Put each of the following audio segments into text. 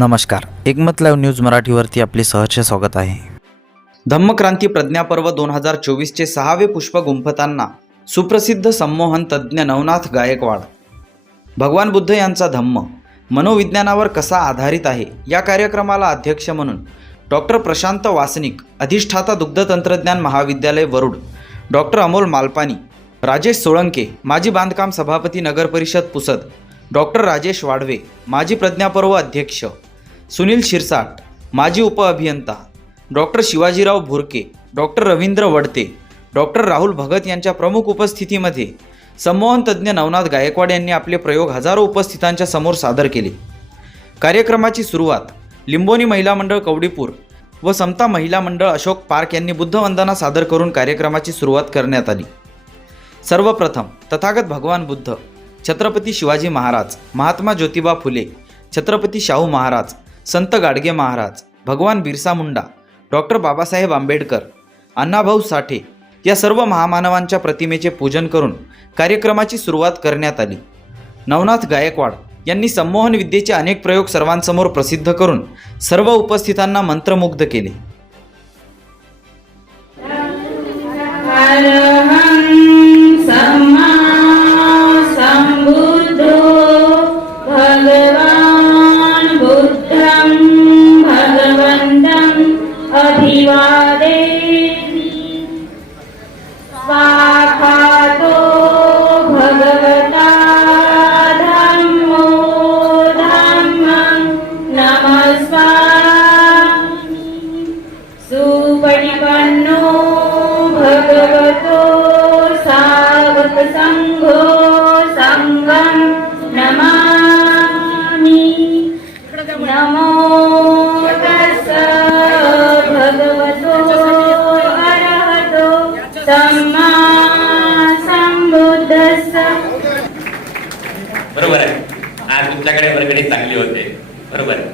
नमस्कार. एकमत live news मराठीवरती आपले सहर्ष स्वागत आहे. धम्मक्रांती प्रज्ञापर्व दोन हजार चोवीसचे सहावे पुष्प गुंफताना सुप्रसिद्ध संमोहन तज्ज्ञ नवनाथ गायकवाड. भगवान बुद्ध यांचा धम्म मनोविज्ञानावर कसा आधारित आहे या कार्यक्रमाला अध्यक्ष म्हणून डॉक्टर प्रशांत वासनिक अधिष्ठाता दुग्ध तंत्रज्ञान महाविद्यालय वरुड डॉक्टर अमोल मालपानी राजेश सोळंके माजी बांधकाम सभापती नगर परिषद पुसद डॉक्टर राजेश वाडवे माजी प्रज्ञापर्व अध्यक्ष सुनील शिरसाट माजी उपअभियंता doctor Shivajirao Bhurke doctor Ravindra Wadte doctor Rahul Bhagat यांच्या प्रमुख उपस्थितीमध्ये संमोहन तज्ज्ञ नवनाथ गायकवाड यांनी आपले प्रयोग हजारो उपस्थितांच्या समोर सादर केले. कार्यक्रमाची सुरुवात लिंबोनी महिला मंडळ कवडीपूर व समता महिला मंडळ अशोक पार्क यांनी बुद्धवंदना सादर करून कार्यक्रमाची सुरुवात करण्यात आली. सर्वप्रथम तथागत भगवान बुद्ध छत्रपती शिवाजी महाराज महात्मा ज्योतिबा फुले छत्रपती शाहू महाराज संत गाडगे महाराज भगवान बिरसा मुंडा डॉक्टर बाबासाहेब आंबेडकर अण्णाभाऊ साठे या सर्व महामानवांच्या प्रतिमेचे पूजन करून कार्यक्रमाची सुरुवात करण्यात आली. नवनाथ गायकवाड यांनी संमोहन विद्येचे अनेक प्रयोग सर्वांसमोर प्रसिद्ध करून सर्व उपस्थितांना मंत्रमुग्ध केले. सुपरिपन्नो भगवतो सावकसङ्घो सङ्गं नमामि। नमो तस्स भगवतो अरहतो सम्मा संबुद्धस्स बरोबर आहे. आज तुमच्याकडे वर्गणी चांगली होते. बरोबर आहे.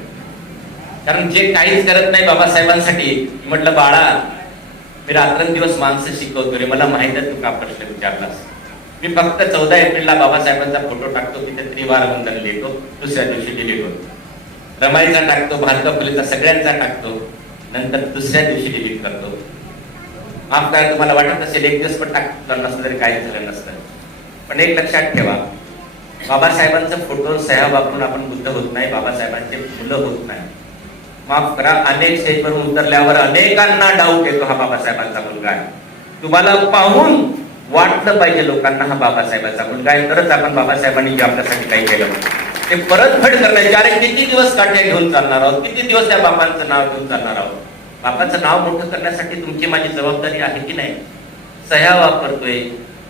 कारण जे काहीच करत नाही बाबासाहेबांसाठी म्हटलं बाळा मी रात्रंदिवस माणसं शिकवतो रे मला माहीत आहे तू का प्रश्न विचारलास. मी फक्त चौदा एप्रिलला बाबासाहेबांचा फोटो टाकतो तिथे त्रिवार वंदन लिहितो दुसऱ्या दिवशी डिलीट होतो. रमाईचा टाकतो भारत फुलेचा सगळ्यांचा टाकतो नंतर दुसऱ्या दिवशी डिलीट करतो. माफ करा तुम्हाला वाटत असेल एक दिवस पण टाकलं नसतं तरी काही झालं नसतं. पण एक लक्षात ठेवा बाबासाहेबांचा फोटो सह्या वापरून आपण बुद्ध होत नाही बाबासाहेबांचे मुलं होत नाही. माफ करा अनेक स्टेजवरून उतरल्यावर अनेकांना डाऊट येतो हा बाबासाहेबांचा मुलगा आहे. तुम्हाला पाहून वाटलं पाहिजे लोकांना हा बाबासाहेबांचा मुलगा आहे. तरच आपण बाबासाहेबांनी जे आपल्यासाठी काही केलं. ते परतफेड करण्याचे अरे किती दिवस काट्या घेऊन चालणार आहोत? किती दिवस त्या बाबांचं नाव घेऊन चालणार आहोत? बापाचं नाव मोठं करण्यासाठी तुमची माझी जबाबदारी आहे की नाही? सह्या वापरतोय.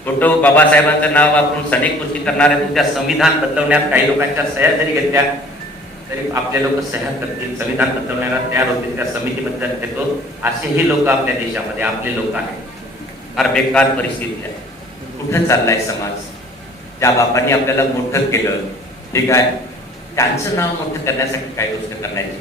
फोटो बाबासाहेबांचं नाव वापरून सनेक गोष्टी करणार तुमच्या संविधान बदलवण्यात काही लोकांच्या सह्या जरी घेतल्या तरी आपले लोक सह्या करतील संविधान बदलवण्याला तयार होतील त्या समितीबद्दल देतो असेही लोक आपल्या देशामध्ये आपले लोक आहेत. फार बेकार परिस्थिती आहे. कुठं चाललाय समाज? ज्या बापांनी आपल्याला मोठं केलं ठीक आहे. त्यांचं नाव मोठं करण्यासाठी काही गोष्ट करण्याची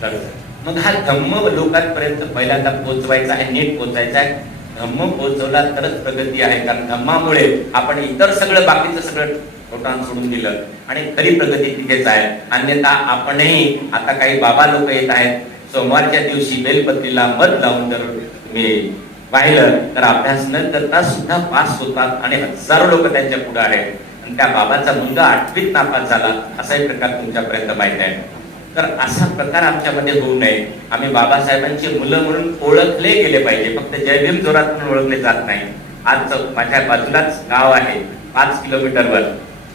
गरज मग हा धम्म लोकांपर्यंत पहिल्यांदा पोहोचवायचा आहे नीट पोहोचायचा आहे. धम्म पोहोचवला तरच प्रगती आहे. कारण धम्मामुळे आपण इतर सगळं बाकीचं सगळं फोटान सोडून दिलं. आणि खरी प्रगती तिथेच आहे अन्यथा आपणही आता काही बाबा लोक येत आहेत. सोमवारच्या दिवशी बेलपत्रीला मत लावून जर मी पाहिलं तर अभ्यास न करता सुद्धा पास होतात आणि हजारो लोक त्यांच्या पुढे आहेत. आणि त्या बाबाचा मुलगा आठवीत नापास झाला असाही प्रकार तुमच्यापर्यंत माहीत आहे. तर असा प्रकार आमच्यामध्ये होऊ नये. आम्ही बाबासाहेबांची मुलं म्हणून ओळखले गेले पाहिजे. फक्त जयभीम जोरात म्हणून ओळखले जात नाही. आज माझ्या बाजूलाच गाव आहे पाच किलोमीटरवर.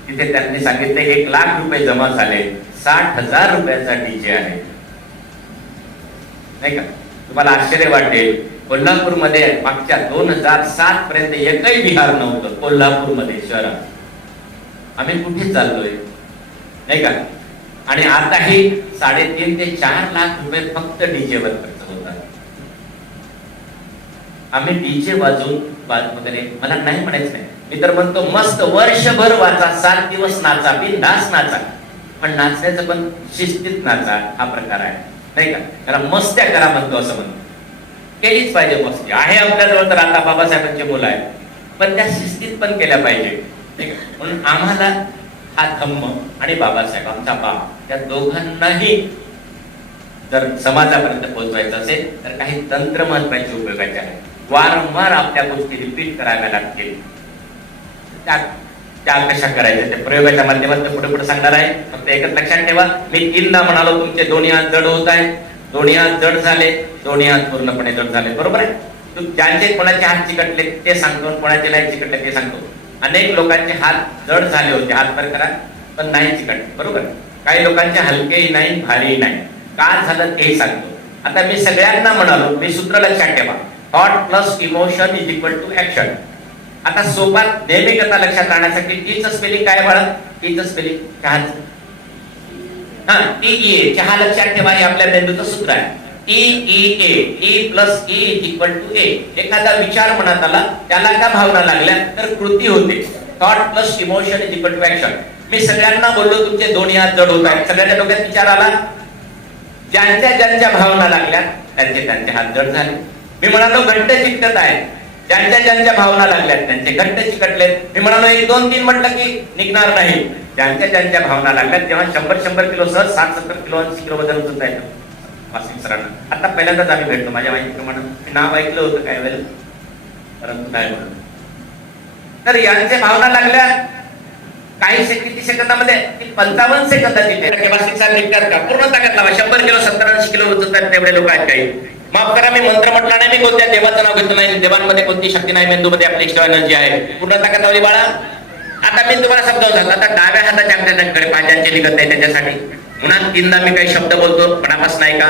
तिथे त्यांनी सांगितले एक लाख रुपये जमा झाले. साठ हजार रुपयाचा डीजे आहे. नाही का? तुम्हाला आश्चर्य वाटेल. कोल्हापूरमध्ये मागच्या दोन हजार सात पर्यंत एकही विहार नव्हतं कोल्हापूरमध्ये शहरात. आम्ही कुठे चाललोय? नाही का? आणि आताही साडेतीन ते चार लाख रुपये फक्त डीजे वर खर्च होतात आम्ही डीजे वाजून वगैरे म्हणजे मला नाही म्हणायचं नाही. मी तर म्हणतो मस्त वर्षभर वाचा सात दिवस नाचा बिनधास नाचा. पण नाचण्याचं पण शिस्तीत नाचा हा प्रकार आहे. नाही का? कारण मस्त्या करा म्हणतो असं म्हणतो. केलीच पाहिजे मस्ती. आहे आपल्याजवळ तर आता बाबासाहेबांचे मुलं आहे पण त्या शिस्तीत पण केल्या पाहिजे. नाही का? म्हणून आम्हाला हा धम्म आणि बाबासाहेब आमचा बाप या दोघांनाही जर समाजापर्यंत पोहोचवायचं असेल तर काही तंत्र उपयोगाचे आहेत वारंवार आपल्या गोष्टी रिपीट कराव्या लागतील. त्या त्या कशा करायच्या त्या प्रयोगाच्या माध्यमातून पुढे पुढे सांगणार आहे. फक्त एकच लक्षात ठेवा. मी तीनदा म्हणालो तुमचे दोन्ही हात जड होत आहेत. दोन्ही हात जड झाले दोन्ही हात पूर्णपणे जड झाले. बरोबर आहे? ज्यांचे कोणाचे हात चिकटले ते सांगतो कोणाचे नाही चिकटले ते सांगतो. अनेक लोकांचे हात जड झाले होते हात पर करा पण नाही चिकटले. बरोबर? काही लोकांचे हलकेही नाही भारीही नाही. का झालं तेही सांगतो. आता मी सगळ्यांना म्हणालो मी सूत्र लक्षात ठेवा. Thought plus emotion is equal to action आता सोबत नेहमी कथा लक्षात राहण्यासाठी टीच स्पेलिंग काय बाळा? टीच स्पेलिंग चहाच. हा टी e, ई ए चहा लक्षात ठेवा हे आपल्या मेंदूचं सूत्र आहे. T E A T plus E equal to A एखादा विचार मनात आला त्याला का भावना लागल्या तर कृती होते. Thought plus emotion is equal to action मी सगळ्यांना बोललो तुमचे दोन्ही हात जड होत आहेत. सगळ्यांच्या डोक्यात विचार आला? ज्यांच्या ज्यांच्या भावना लागल्या त्यांचे त्यांचे हात जड झाले. मी म्हणालो घट्ट चिंतत आहे ज्यांच्या ज्यांच्या भावना लागल्यात त्यांचे घट्ट चिकटलेत. मी म्हणालो एक दोन तीन म्हटलं की निघणार नाही. ज्यांच्या ज्यांच्या भावना लागल्यात तेव्हा शंभर शंभर किलो सह साठ सत्तर किलो ऐंशी किलो वजन उचलता येतं. वासिक सरांना. आता पहिल्यांदाच आम्ही भेटलो माझ्या माहितीप्रमाणे. मी नाव ऐकलं होतं काय वेळेला. परंतु नाही म्हणून तर यांचे भावना लागल्या. काही से- किती सेकंदामध्ये पंचावन्न सेकंदाची वासिक साहेब निघतात का पूर्ण ताकद लावा. शंभर किलो सत्तर ऐंशी किलो उचलतात तेवढे लोक आहेत काही. माफ करा मी मंत्र म्हटला नाही मी कोणत्या देवाचं नाव घेतलं नाही देवांमध्ये कोणती शक्ती नाही मेंदूमध्ये आपली एक्स्ट्रा एनर्जी आहे. पूर्ण ताकद लावली बाळा. आता मी तुम्हाला शब्द होतात आता डाव्या हाताच्या अंगठ्याकडे पायांचे निघत नाही त्याच्यासाठी. म्हणून तीनदा मी काही शब्द बोलतो मनापास नाही का?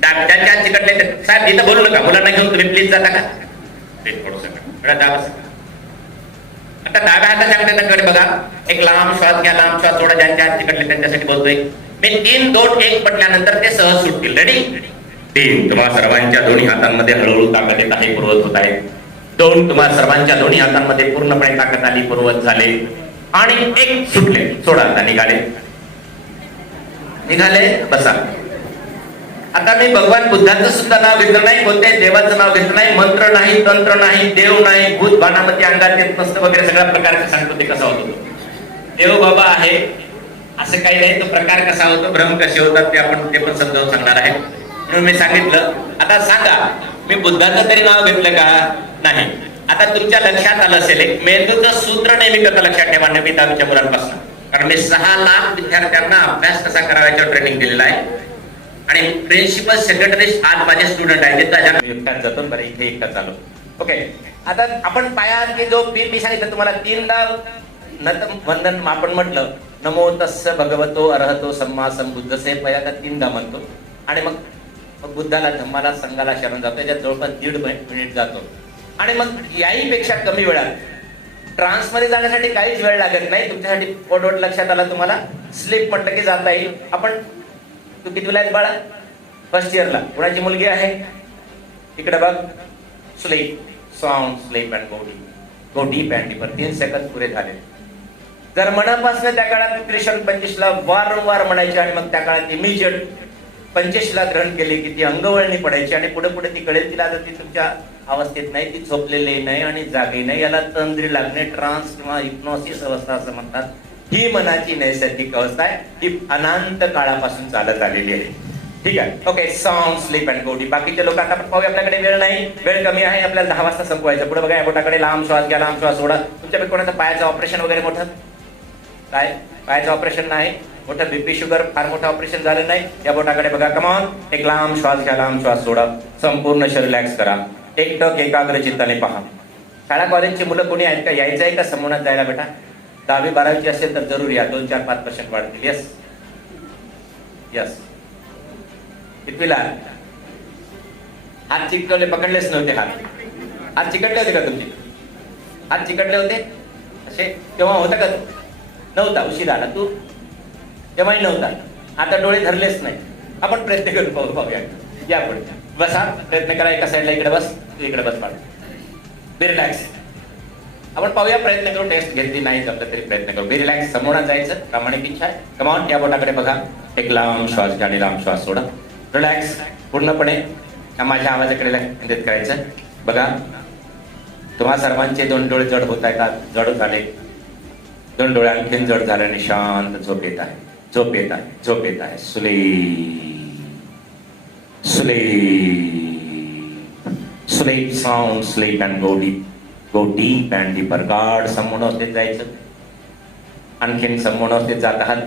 डा- ज्यांच्या हात चिकटले ते- साहेब इथं बोलू नका मुलांना घेऊन तुम्ही प्लीज जाता का? प्लीज थोडं दाबा. आता डाव्या हाताच्या अंगठ्याकडे बघा एक लांब श्वास घ्या लांब श्वास सोडा ज्यांच्या हात चिकटले त्यांच्यासाठी बोलतोय. मी तीन दोन एक म्हटल्यानंतर ते सहज सुटतील. रेडी तीन. तुम्हा सर्वांच्या दोन्ही हातांमध्ये हळूहळू ताकद येत आहे पूर्वत होत आहे. दोन तुम्हा सर्वांच्या दोन्ही हातांमध्ये पूर्णपणे ताकद आली पूर्वत झाले. आणि एक सुटले. सोडा आता निघाले. निघाले बसा. आता मी भगवान बुद्धाचं सुद्धा नाव घेतलं नाही कोणत्याही देवाचं नाव घेतलं नाही मंत्र नाही तंत्र नाही देव नाही भूत भानामध्ये अंगात येत नसतं वगैरे सगळ्या प्रकारचे सांगतो ते कसा होतो. देव बाबा आहे असं काही नाही तो प्रकार कसा होतो भ्रम कसे होतात ते आपण ते पण समजावून सांगणार आहे. म्हणून मी सांगितलं आता सांगा मी बुद्धाचं तरी नाव घेतलं का? नाही. आता तुमच्या लक्षात आलं असेल एक मेंदूचं सूत्र नेहमी कसं लक्षात ठेवा नवी दहावीच्या मुलांपासून? कारण मी सहा लाख विद्यार्थ्यांना अभ्यास कसा करावा ट्रेनिंग दिलेला आहे. आणि प्रिन्सिपल सेक्रेटरी आज माझे स्टुडंट आहेत एकटाच जातो बरं इथे एकटा चालू ओके आता आपण पाया की जो मी मी सांगितलं तुम्हाला तीनदा नत वंदन आपण म्हटलं नमो तस्य भगवतो अरहतो सम्मा संबुद्ध से पया का तीनदा म्हणतो. आणि मग मग बुद्धाला धम्माला संघाला शरण जातो. त्याच्यात जवळपास दीड मिनिट जातो. आणि मग याही पेक्षा कमी वेळात ट्रान्समध्ये जाण्यासाठी काहीच वेळ लागत नाही. तुमच्यासाठी पोटवट लक्षात आला तुम्हाला स्लीप म्हटलं की जाता येईल. आपण तू किती आहेस बाळा फर्स्ट इयरला कुणाची मुलगी आहे? इकडे बघ. स्लीप साऊंड स्लीप अँड गोडी गोडी पण तीन सेकंद पुरे झाले. जर मनापासून त्या काळात त्रिशण पंचवीसला वारंवार म्हणायचे आणि मग त्या काळात इमिजिएट पंचशीला ग्रहण केले की ती अंगवळणी पडायची आणि पुढे पुढे ती कळेल तिला आता ती तुमच्या अवस्थेत नाही ती झोपलेली नाही आणि जागी नाही याला तंद्री लागणे ट्रान्स किंवा इग्नॉसिस अवस्था असं म्हणतात. ही मनाची नैसर्गिक अवस्था आहे. ही अनंत काळापासून चालत आलेली आहे. ठीक आहे? ओके सॉन्ग स्लीप अँड गोडी बाकीचे लोक आता आपण आपल्याकडे वेळ नाही. वेळ कमी आहे आपल्याला दहा वाजता संपवायचं. पुढे बघा या बोटाकडे लांब श्वास घ्या लांब श्वास सोडा. तुमच्याकडे कोणाचं पायाचं ऑपरेशन वगैरे मोठं? काय? पायाचं ऑपरेशन नाही? मोठं बीपी शुगर फार मोठं ऑपरेशन झालं नाही. या बोटाकडे बघा कमॉन एक लांब श्वास घ्या लांब श्वास सोडा. संपूर्ण शरीर रिलॅक्स करा. एकटक एकाग्र चित्ताने पहा. शाळा कॉलेजची मुलं कोणी आहेत का? यायचं आहे का? समोरात जायला बेटा. दहावी बारावीची असेल तर जरूर या. दोन चार पाच पर्सेंट वाढतील. येस यस कितवीला हात चिकटवले पकडलेच नव्हते हात. हात चिकटले होते का तुमचे? हात चिकटले होते? असे? तेव्हा होता का? नव्हता. उशीर आला. तू तेव्हाही नव्हता. आता डोळे धरलेच नाही. आपण प्रयत्न करून पाहू पाहूया. या पुढे बसा प्रयत्न करा एका साईडला इकडे बस इकडे बस पाडू. रिलॅक्स आपण पाहूया प्रयत्न करू. टेस्ट घेतली नाही जमलं तरी प्रयत्न करू. रिलॅक्स समोर जायचं. प्रामाणिक इच्छा आहे. कमाऊन या बोटाकडे बघा. एक लांब श्वास घ्या आणि लांब श्वास सोडा. रिलॅक्स पूर्णपणे माझ्या आवाजाकडे केंद्रित करायचं. बघा. तुम्हा सर्वांचे दोन डोळे जड होत आहेत. जड झाले. दोन डोळे आणखीन जड झाल्याने शांत झोप येत आहे. झोप येत आहे झोप येत आहे सुले sleep sound sound and go deep go deep and and गाड समोर असते जायचं. आणखीन संमोनावस्थेत जात आहात.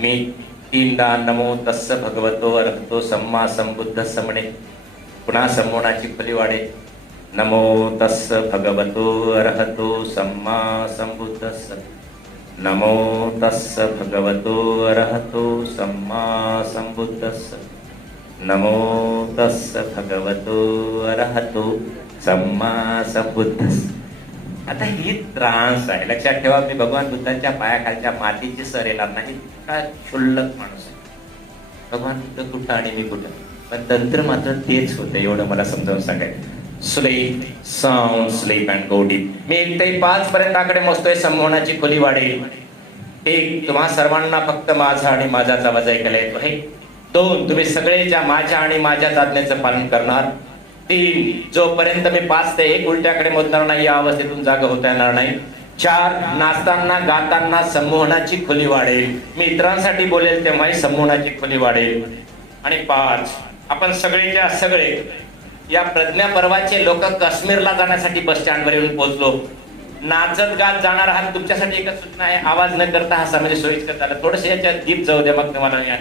मी तीनदा नमो तस्स भगवतो अर्हतो सम्मा संबुद्ध समणे. पुन्हा समोणाची फली वाढे नमो तस्स भगवतो अर्हतो सम्मा संबुद्ध नमो तस्स भगवतो अरहतो सम्मा संबुद्धस्स नमो तस्स भगवतो अरहतो सम्मा संबुद्धस्स आता ही त्रास आहे. लक्षात ठेवा मी भगवान बुद्धांच्या पायाखालच्या मातीची सर येणार नाही. का क्षुल्लक माणूस आहे. भगवान बुद्ध कुठं आणि मी कुठं? पण तंत्र मात्र तेच होतं एवढं मला समजावून सांगायचं. Sleep sound sleep and go deep मी एक ते पाच पर्यंत आकडे मोजतोय संमोहनाची खोली वाढेल. एक तुम्हा सर्वांना फक्त माझा आणि माझाच आवाज ऐकायला येतो. आहे दोन तुम्ही सगळे ज्या माझ्या आणि माझ्याच आज्ञेचं पालन करणार. तीन जोपर्यंत मी पाच ते एक उलट्याकडे मोजणार नाही या अवस्थेतून जागा होता येणार नाही. चार नाचताना गाताना संमोहनाची खोली वाढेल. मी इतरांसाठी बोलेल तेव्हाही संमोहनाची खोली वाढेल. आणि पाच आपण सगळेच्या सगळे या प्रज्ञा पर्वाचे लोक काश्मीरला जाण्यासाठी बस स्टँडवर येऊन पोहोचलो. नाचत गात जाणार आहात तुमच्यासाठी एकच सूचना आहे. आवाज न करता हा समज सोयीस्कर झाला. थोडस याच्यात दीप जाऊ द्या मग तुम्हाला.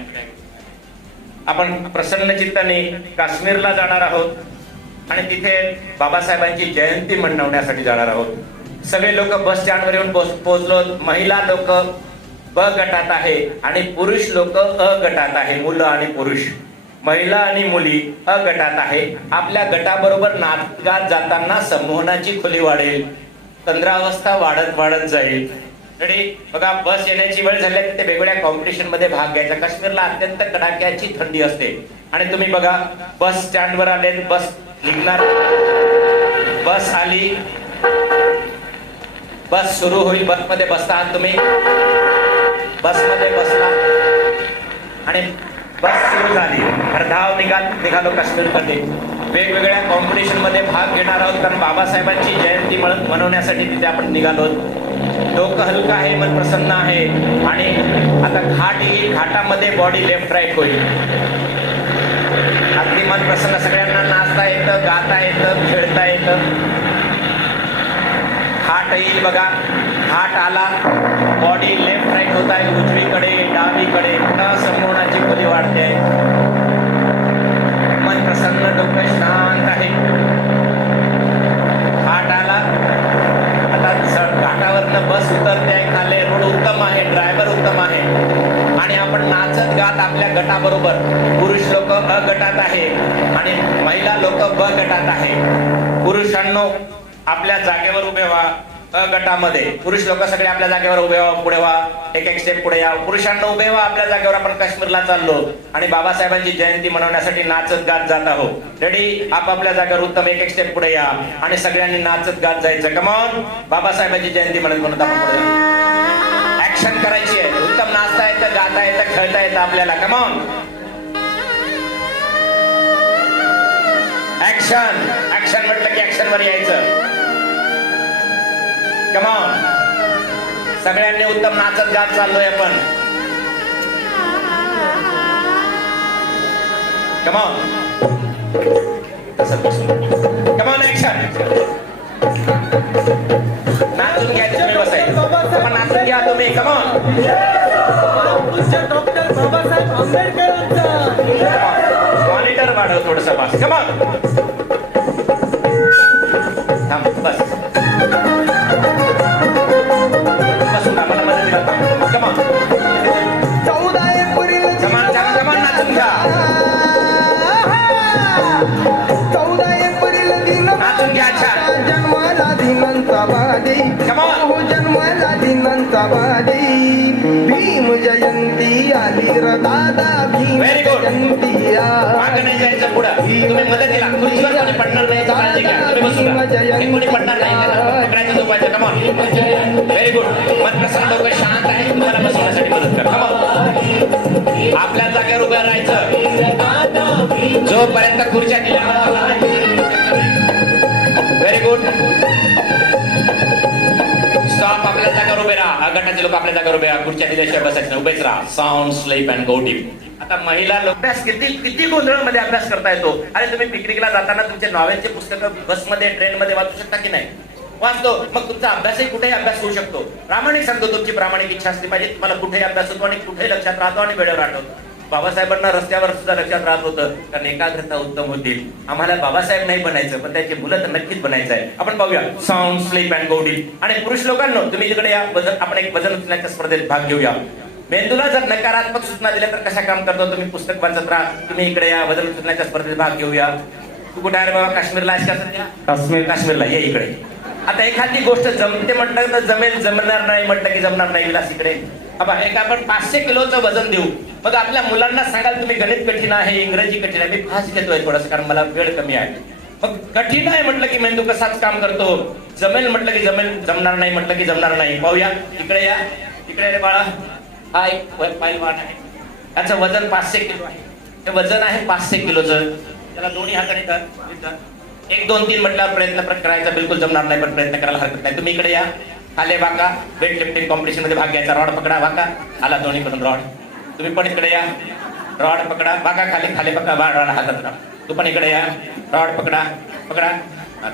आपण प्रसन्न चित्ताने काश्मीरला जाणार आहोत आणि तिथे बाबासाहेबांची जयंती मनवण्यासाठी जाणार आहोत. सगळे लोक बस स्टँडवर येऊन पोहोचलो. महिला लोक ब गटात आहे आणि पुरुष लोक अ गटात आहे. मुलं आणि पुरुष. महिला आणि मुली अ गटात आहे. आपल्या गटाबरोबर नाचगात जाताना संमोहनाची खोली वाढेल. तंद्रावस्था वाढत वाढत जाईल. बघा बस येण्याची वेळ झाली ते वेगवेगळ्या कॉम्पिटिशनमध्ये भाग घ्यायचा. काश्मीरला अत्यंत कडाक्याची थंडी असते. आणि तुम्ही बघा बस स्टँड वर आले बस निघणार. बस आली. बस सुरू होईल. बसमध्ये बसता आहात तुम्ही. बसमध्ये बसला. आणि बस सुरू झाली. धाव निघाल निघालो काश्मीरमध्ये. वेगवेगळ्या कॉम्पिटिशनमध्ये भाग घेणार आहोत कारण बाबासाहेबांची जयंती मनवण्यासाठी तिथे आपण निघालो. डोकं हलकं आहे मन प्रसन्न आहे. आणि आता घाट येईल घाटामध्ये बॉडी लेफ्ट राईट होईल. अगदी मन प्रसन्न सगळ्यांना नाचता येतं गाता येतं खेळता येतं. घाट येईल बघा. घाट आला होत आहे उजवीकडे डावीकडे पुन्हा संपूर्णाची खोली वाढते मन प्रसन्न डोकं शांत आहे. घाट आला आता घाटावरनं बस उतरते आहे खाले. रोड उत्तम आहे ड्रायव्हर उत्तम आहे. आणि आपण नाचत गात आपल्या गटाबरोबर. पुरुष लोक अ गटात आहे. आणि महिला लोक ब गटात आहे. पुरुषांनो आपल्या जागेवर उभे व्हा. अ गटामध्ये. पुरुष लोक सगळे आपल्या जागेवर उभे व्हा पुढे व्हा. एक एक स्टेप पुढे या. पुरुषांना उभे व्हा आपल्या जागेवर आपण काश्मीरला चाललो. आणि बाबासाहेबांची जयंती मनवण्यासाठी नाचत गात जात आहोत. रेडी आपापल्या जागेवर उत्तम एक एक स्टेप पुढे या. आणि सगळ्यांनी नाचत गात जायचं कमॉन बाबासाहेबांची जयंती म्हणत म्हणत आपण पुढे ऍक्शन करायची आहे. उत्तम नाचता येतं गाता येतं खेळता येतं आपल्याला. कमॉन ऍक्शन ऍक्शन म्हटलं की ऍक्शन वर यायचं. कमान सगळ्यांनी उत्तम नाचत गात चाललोय आपण. कमान कमान ऍक्शन नाचून घ्या तुम्ही बसायचं. पण नाचून घ्या तुम्ही. कमान डॉक्टर बाबासाहेब आंबेडकर मॉनिटर वाढव थोडस बस. कमान थांब बस. भीम जयंती आली र दादा भीम Very good. जयंती मागं नाही जायचं पुढं. तुम्ही मदतीला खुर्चीवर कोणी पडणार नाही काळजी घ्या तुम्ही बसून राहा. हे कोणी पडणार नाही त्याला. पकडायचं झोपायचं. कमॉन व्हेरी गुड मन प्रसन्न शांत आहे. तुम्हाला बसवण्यासाठी मदत करा. कमॉन आपल्या जागेवर उभं राहायचं. जोपर्यंत खुर्च्या व्हेरी गुड स्टॉप आपल्या जागेवर उभे राहा. गटाचे लोक आपल्या जागेवर उभे राहा, खुर्च्या दिल्याशिवाय बसायचं उभेच राहा. Sound sleep and go deep आता महिला लोक अभ्यास किती किती गोंधळमध्ये अभ्यास करता येतो? अरे तुम्ही पिकनिकला जाताना तुमचे नॉवेलचे पुस्तकं बसमध्ये ट्रेनमध्ये वाचू शकता की नाही? वाचतो. मग तुमचा अभ्यासही कुठेही अभ्यास होऊ शकतो. प्रामाणिक सांगतो तुमची प्रामाणिक इच्छा असली पाहिजे. तुम्हाला कुठेही अभ्यास होतो आणि कुठेही लक्षात राहतो आणि वेळेवर आठवतो. बाबासाहेबांना रस्त्यावर सुद्धा लक्षात राहत होतं. कारण एकाग्रता उत्तम होतील आम्हाला बाबासाहेब नाही बनायचं पण त्याची मुलं तर नक्कीच बनायचं आहे. आपण पाहूया. साऊंड स्लीप अँड गोडी आणि पुरुष लोकांना तुम्ही जिकडे या वजन आपण एक वजन उचलण्याच्या स्पर्धेत भाग घेऊया. मेंदूला जर नकारात्मक सूचना दिल्या तर कशा काम करतो तुम्ही? पुस्तक वाचत राहा. तुम्ही इकडे या वजन उचलण्याच्या स्पर्धेत भाग घेऊया. तू कुठे आहे बाबा? काश्मीरला काश्मीर. काश्मीरला. ये इकडे. आता एखादी गोष्ट जमते म्हटलं तर जमेल जमणार नाही म्हटलं की जमणार नाही. विलास इकडे. एक आपण पाचशे किलोचं वजन देऊ. मग आपल्या मुलांना सांगाल तुम्ही गणित कठीण आहे इंग्रजी कठीण आहे. मी फास्ट घेतोय थोडंसं कारण मला वेळ कमी आहे. मग कठीण आहे म्हटलं की मेंदू कसाच काम करतो? जमेल म्हटलं की जमेल जमणार नाही म्हटलं की जमणार नाही. पाहूया. इकडे या. इकडे रे बाळा. हा एक पैलवान आहे. त्याचं वजन पाचशे किलो आहे. ते वजन आहे पाचशे किलोचं. त्याला दोन्ही हाताने धर, एक दोन तीन म्हटल्यावर प्रयत्न करायचा. बिलकुल जमणार नाही पण प्रयत्न करायला हरकत नाही. तुम्ही इकडे या. खाले बाका वेट लिफ्टिंग कॉम्पिटिशनमध्ये भाग घ्यायचा. रॉड पकडा बाका आला दोन्ही करून रॉड तुम्ही पण इकडे या. रॉड पकडा बाका खाली खाली पकडा. बा रॉड हातात राहा तू पण इकडे या. रॉड पकडा पकडा.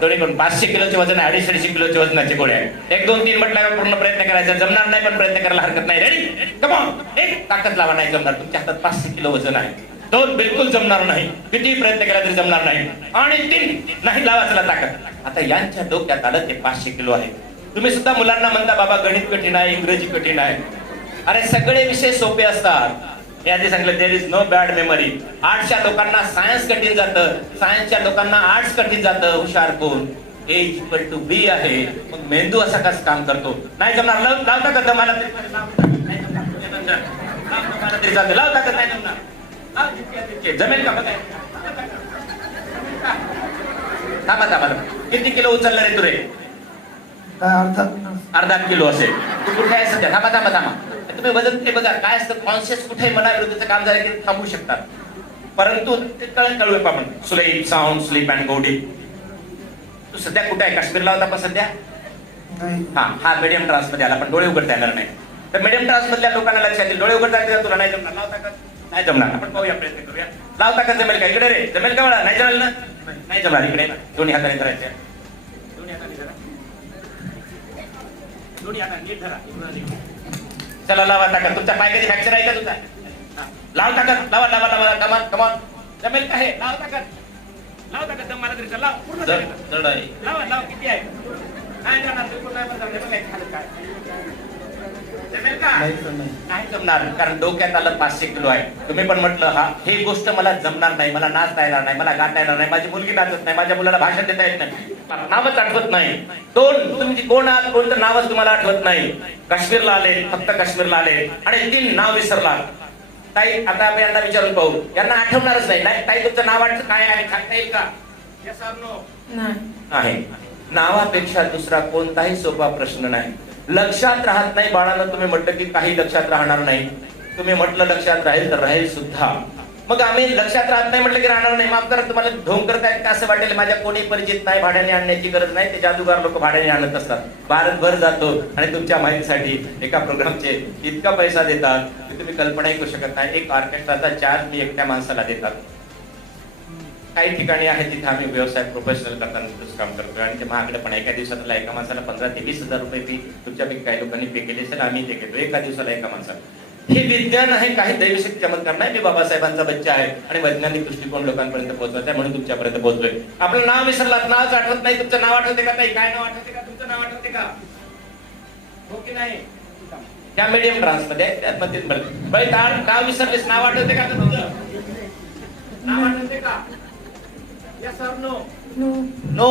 दोन्ही करून पाचशे किलोचे वजन आहे, अडीचशे अडीचशे किलोचे वजनाचे गोळे आहे एक दोन तीन म्हटल्यावर पूर्ण प्रयत्न करायचा. जमणार नाही पण प्रयत्न करायला हरकत नाही. रेडी कमॉन एक ताकद लावा नाही जमणार. तुमच्या हातात पाचशे किलो वजन आहे. दोन बिलकुल जमणार नाही. किती प्रयत्न केला तरी जमणार नाही. आणि तीन नाही लावायला ताकद. आता यांच्या डोक्यात आलं ते पाचशे किलो आहे. तुम्ही सुद्धा मुलांना म्हणता बाबा गणित कठीण आहे इंग्रजी कठीण आहे. अरे सगळे विषय सोपे असतात. मी आधी सांगितलं there is no bad memory आर्ट्सच्या लोकांना सायन्स कठीण जातं. सायन्सच्या लोकांना आर्ट्स कठीण जातं. हुशार कोण? ए इक्वल टू बी आहे. मग मेंदू असा कसं काम करतो? नाही जमणार. लावता का दमाला तरी चालतं. लावता. का? नाही जमणार. जमेल का? बघा. थांबा थांबा. किती किलो उचललं रे तुरे? अर्धा किलो असेल. तू कुठे आहे सध्या? थांबा थांबा थांबा. तुम्ही वजन ते बघा काय असतं? कॉन्शियस कुठे मनाविरुद्धचं काम झालं की थांबू शकतात. परंतु ते कळ कळू आपण. स्लीप साऊंड स्लीप अँड गोडी तू सध्या कुठे आहे? काश्मीरला होता पण सध्या? हा हा मिडियम ट्रान्समध्ये आला पण डोळे उघडता येणार नाही. तर मिडियम ट्रान्स मधल्या लोकांना लक्षात येईल. डोळे उघडता येतील का तुला? नाही जमणार. लावता का? नाही जमणार. आपण पाहूया प्रयत्न करूया. लावता का जमेल का? इकडे रे. जमेल का मला नाही जमेल ना? नाही जमणार. इकडे ना. दोन्ही हाताने धरायचे दोन्ही हाताने धरा नीट धरा. चला लावा टाका तुमचा पाय कधी फ्रॅक्चर आहे का तुझा हा. लाव टाकत लावा लावा लावा कमान कमान जमेल का हे? लाव टाकत लाव टाकत दम मला तरी चल, लाव पूर्ण लावा लाव किती आहे? नाही जाणार? काय? काय? नाही. जमणार? कारण डोक्यात आलं पाचशे किलो आहे. तुम्ही पण म्हटलं हा हे गोष्ट मला जमणार नाही मला नाचता येणार नाही मला गाता येणार नाही माझी मुलगी नाचत नाही माझ्या मुलाला भाषण देता येत नाही. नावच आठवत नाही. दोन तुम्ही कोण आहात कोणतं नावच तुम्हाला आठवत नाही. काश्मीरला आले फक्त काश्मीरला आले. आणि तीन नाव विसरला. ताई आता आपण यांना विचारून पाहू. यांना आठवणारच नाही. नाही ताई तुमचं नाव आठवत काय आहे सांगता येईल का? आहे. नावापेक्षा दुसरा कोणताही सोपा प्रश्न नाही. लक्षात राहत नाही बाळाला. तुम्ही म्हटलं की काही लक्षात राहणार नाही. तुम्ही म्हटलं लक्षात राहील तर राहील सुद्धा. मग आम्ही लक्षात राहत नाही म्हटलं की राहणार नाही. माफ करा तुम्हाला ढोंग करतायत का असं वाटेल? माझ्या कोणी परिचित नाही भाड्याने आणण्याची गरज नाही. ते जादूगार लोक भाड्याने आणत असतात. भारतभर जातो आणि तुमच्या माहितीसाठी एका प्रोग्रामचे इतका पैसा देतात की तुम्ही कल्पनाही करू शकत नाही. एक ऑर्केस्ट्राचा चार्ज मी एकट्या माणसाला देतात. काही ठिकाणी आहे तिथे आम्ही व्यवसाय प्रोफेशनल करताना काम करतो आणि ते महागडे पण एका दिवसाला एका माणसाला पंधरा ते वीस हजार रुपये फी तुमच्यापैकी काही लोकांनी पे केले असेल आम्ही ते घेतो. एका दिवसाला एका माणसाला. हे विज्ञान आहे काही दैवशक्ती चमत्कार नाही. मी बाबासाहेबांचा बच्चा आहे आणि वैज्ञानिक दृष्टिकोन लोकांपर्यंत पोहोचवायचा आहे म्हणून तुमच्यापर्यंत पोहोचलोय. आपलं नाव विसरलात नावच आठवत नाही. तुमचं नाव आठवते का? ताई काय नाव आठवते का? तुमचं नाव आठवते का? हो की नाही? त्या मीडियम ट्रान्समध्ये आहे, त्यात मध्ये बरं. बाई नाव विसरलेस नाव आठवते का आता तुझं? नाव आठवते का? नो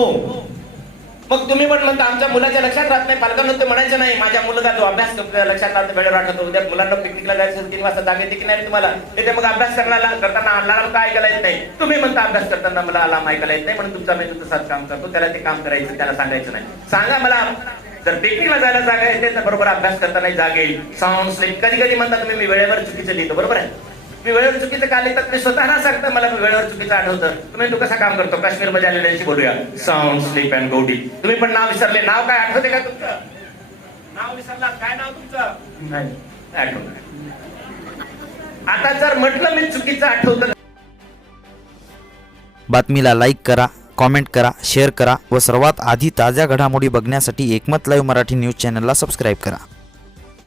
मग तुम्ही पण म्हणता आमच्या मुलाच्या लक्षात राहत नाही. पालकांना ते म्हणायचं नाही माझ्या मुलगा तो अभ्यास करतो लक्षात राहतो वेळेवर आठवतो उद्या मुलांना पिकनिकला जायचं तीन वाजता जागे की नाही तुम्हाला. येते मग अभ्यास करण्याला करताना अलार्म काय ऐकायला येत नाही. तुम्ही म्हणता अभ्यास करताना मला अलार्म ऐकायला येत नाही म्हणून तुमचा मेंदू तसाच काम करतो त्याला ते काम करायचं त्याला सांगायचं नाही. सांगा मला जर पिकनिकला जायला जागा येते तर बरोबर अभ्यास करताना जागे साऊंड स्लीप कधी कधी म्हणता तुम्ही मी वेळेवर चुकीचं लिहितो बरोबर आहे? मी वेळेवर चुकीचं काल येतात मी स्वतः ना सांगतं मला वेळेवर चुकीचं आठवतं. तुम्ही तू कसं काम करतो? काश्मीरमध्ये आलेल्या बोलूया. साऊंड स्लीप अँड गौडी तुम्ही पण नाव विसरले. नाव काय? आठवते का तुमचं? नाव विसरला. काय नाव तुमचं? नाही. आता जर म्हटलं मी चुकीचं आठवतं. बातमीला लाईक करा कॉमेंट करा शेअर करा व सर्वात आधी ताज्या घडामोडी बघण्यासाठी एकमत लाईव्ह मराठी न्यूज चॅनलला सबस्क्राईब करा.